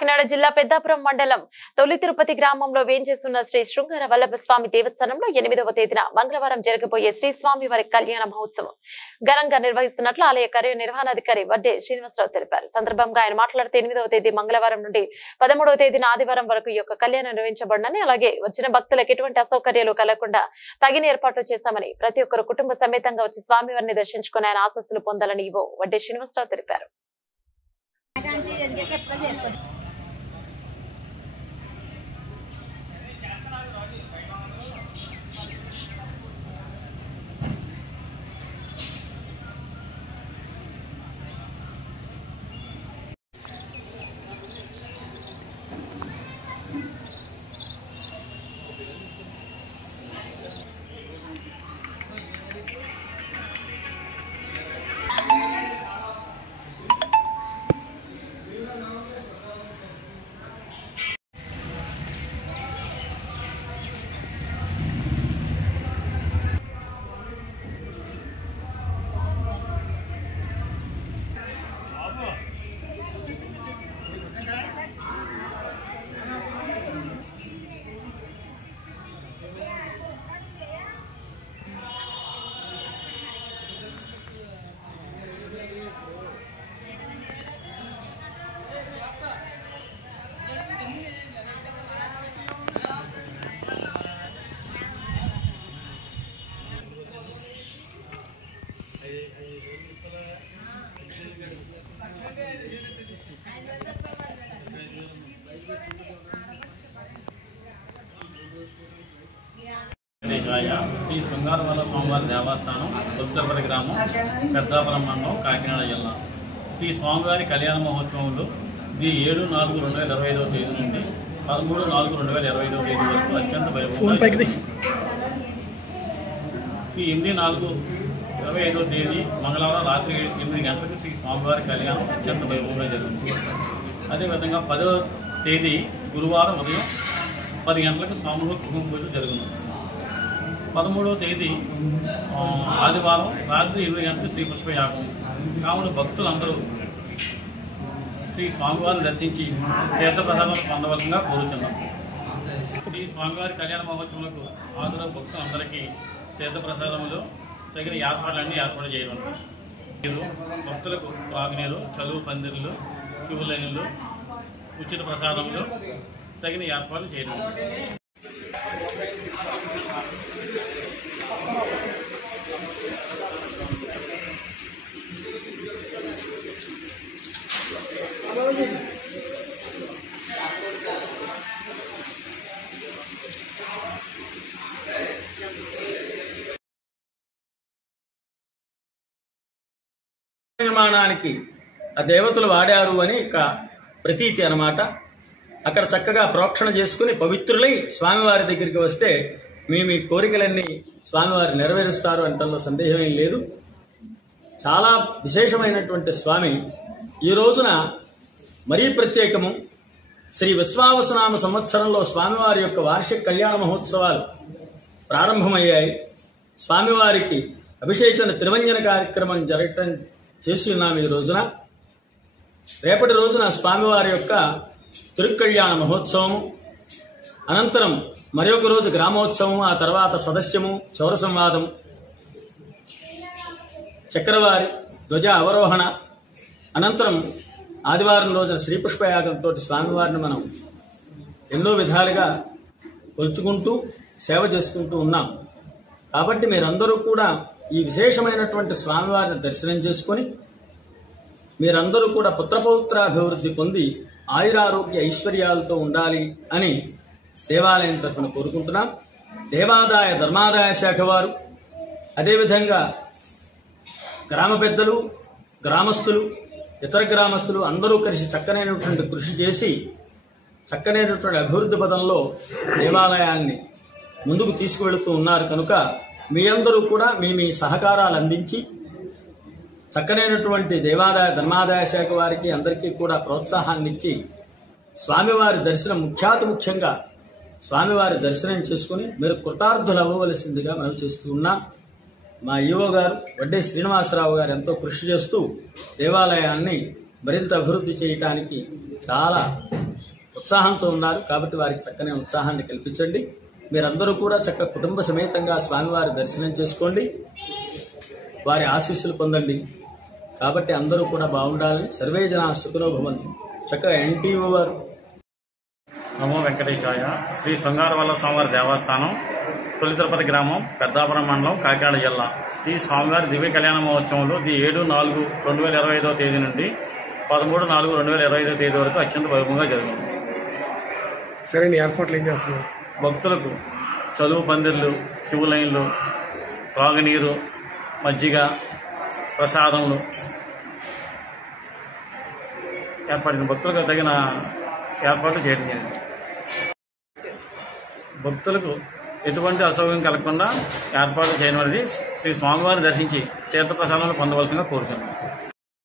కాకినాడ జిల్లా పెద్దాపురం మండలం తొలి తిరుపతి గ్రామంలో వేంచేస్తున్న శ్రీ శృంగార వల్లభ స్వామి దేవస్థానంలో 8వ తేదీన మంగళవారం జరగబోయే శ్రీ స్వామి వారి కళ్యాణ మహోత్సవం ఘనంగా నిర్వహిస్తున్నట్లు ఆలయ కార్యనిర్వహణాధికారి వడ్డే శ్రీనివాసరావు తెలిపారు. సందర్భంగా ఆయన మాట్లాడుతూ 8వ తేదీ మంగళవారం నుండి 13వ తేదీన ఆదివారం వరకు ఈ యొక్క కళ్యాణం నిర్వహించబడనని, అలాగే వచ్చిన భక్తులకు ఎటువంటి అసౌకర్యాలు కలగకుండా తగిన ఏర్పాట్లు చేశామని, ప్రతి ఒక్కరు కుటుంబ సమేతంగా వచ్చి స్వామివారిని దర్శించుకుని ఆయన ఆశీస్సులు పొందాలని ఈవో వడ్డే శ్రీనివాసరావు తెలిపారు. శ్రీ శృంగార వల్లభ స్వామివారి దేవస్థానం తొలి తిరుపతి గ్రామం పెద్దాపురం మండలం కాకినాడ జిల్లా. శ్రీ స్వామివారి కళ్యాణ మహోత్సవంలో ఇది 7/4/2025 తేదీ నుండి 13/4/2025 తేదీ వరకు అత్యంత వైభవంగా ఈ 8/4/25 తేదీ మంగళవారం రాత్రి 8 గంటలకు శ్రీ స్వామివారి కళ్యాణం అత్యంత వైభవంగా జరుగుతుంది. అదేవిధంగా 10వ తేదీ గురువారం ఉదయం 10 గంటలకు స్వామివారి కుంకుమ పూజ జరుగుతుంది. 13వ తేదీ ఆదివారం రాత్రి 8 గంటలకు శ్రీ పుష్పయాగం. కావున భక్తులందరూ శ్రీ స్వామివారిని దర్శించి తీర్థప్రసాదాలు పొందవలసిందిగా కోరుచున్నాం. ఈ స్వామివారి కళ్యాణ మహోత్సవంలో హాజరు భక్తులందరికీ తీర్థప్రసాదములు తగిన ఏర్పాట్లన్నీ ఏర్పాటు చేయడం. భక్తులకు త్రాగునీరు, చదువు పందిర్లు, క్యూ లైన్లు, ఉచిత ప్రసాదములు తగిన ఏర్పాట్లు చేయడం. నిర్మాణానికి ఆ దేవతలు వాడారు అని ఇక ప్రతీతి అన్నమాట. అక్కడ చక్కగా ప్రోక్షణ చేసుకుని పవిత్రులై స్వామివారి దగ్గరికి వస్తే మీ కోరికలన్నీ స్వామివారు నెరవేరుస్తారు అంటల్లో సందేహం ఏం లేదు. చాలా విశేషమైనటువంటి స్వామి. ఈ రోజున మరీ ప్రత్యేకము. శ్రీ విశ్వావసునామ సంవత్సరంలో స్వామివారి యొక్క వార్షిక కళ్యాణ మహోత్సవాలు ప్రారంభమయ్యాయి. స్వామివారికి అభిషేకన తిరువంజన కార్యక్రమం జరగటం చేస్తున్నాం ఈ రోజున. రేపటి రోజున స్వామివారి యొక్క తిరుకళ్యాణ మహోత్సవము, అనంతరం మరొక రోజు గ్రామోత్సవం, ఆ తర్వాత సదస్యము, చౌర సంవాదం, చక్రవారి ధ్వజ అవరోహణ, అనంతరం ఆదివారం రోజున శ్రీపుష్పయాగంతో స్వామివారిని మనం ఎన్నో విధాలుగా కొలుచుకుంటూ సేవ చేసుకుంటూ ఉన్నాం. కాబట్టి మీరందరూ కూడా ఈ విశేషమైనటువంటి స్వామివారిని దర్శనం చేసుకుని మీరందరూ కూడా పుత్రపౌత్రాభివృద్ధి పొంది ఆయురారోగ్య ఐశ్వర్యాలతో ఉండాలి అని దేవాలయం తరఫున కోరుకుంటున్నాం. దేవాదాయ ధర్మాదాయ శాఖ వారు, అదేవిధంగా గ్రామ పెద్దలు, గ్రామస్తులు, ఇతర గ్రామస్తులు అందరూ కలిసి చక్కనైనటువంటి కృషి చేసి చక్కనైనటువంటి అభివృద్ధి పదంలో దేవాలయాన్ని ముందుకు తీసుకువెళుతూ ఉన్నారు. కనుక మీ అందరూ కూడా మీ సహకారాలు అందించి చక్కనైనటువంటి దేవాదాయ ధర్మాదాయ శాఖ వారికి అందరికీ కూడా ప్రోత్సాహాన్ని ఇచ్చి స్వామివారి దర్శనం ముఖ్యంగా స్వామివారి దర్శనం చేసుకుని మీరు కృతార్థులు అవ్వవలసిందిగా మనం చేస్తూ ఉన్నాం. మా ఈవో గారు వడ్డే శ్రీనివాసరావు గారు ఎంతో కృషి చేస్తూ దేవాలయాన్ని మరింత అభివృద్ధి చేయడానికి చాలా ఉత్సాహంతో ఉన్నారు. కాబట్టి వారికి చక్కని ఉత్సాహాన్ని కల్పించండి. మీరందరూ కూడా చక్క కుటుంబ సమేతంగా స్వామివారి దర్శనం చేసుకోండి, వారి ఆశీస్సులు పొందండి. కాబట్టి అందరూ కూడా బాగుండాలని సర్వే జనా సుఖినో భవంతు. చక్కగా ఎన్టీఓ వారు. నమో వెంకటేశాయ. శ్రీ శృంగార వల్లభ స్వామివారి దేవస్థానం, తొలి తిరుపతి గ్రామం, పెద్దాపురం మండలం, కాకినాడ జిల్లా. శ్రీ స్వామివారి దివ్య కళ్యాణ మహోత్సవంలో 7/4/2025 తేదీ నుండి 13/4/2025 తేదీ వరకు అత్యంత వైభవంగా జరుగుతుంది. సరే, ఏర్పాట్లు ఏం చేస్తున్నారు? భక్తులకు చదువు పందిర్లు, క్యూ లైన్లు, త్రాగునీరు, మజ్జిగ, ప్రసాదములు ఏర్పడింది. భక్తులకు తగిన ఏర్పాట్లు చేయడం జరిగింది. భక్తులకు ఎటువంటి అసౌకర్యం కలగకుండా ఏర్పాటు చేయడం అనేది శ్రీ స్వామివారిని దర్శించి తీర్థప్రసాదాలు పొందవలసిందిగా కోరుతున్నాం.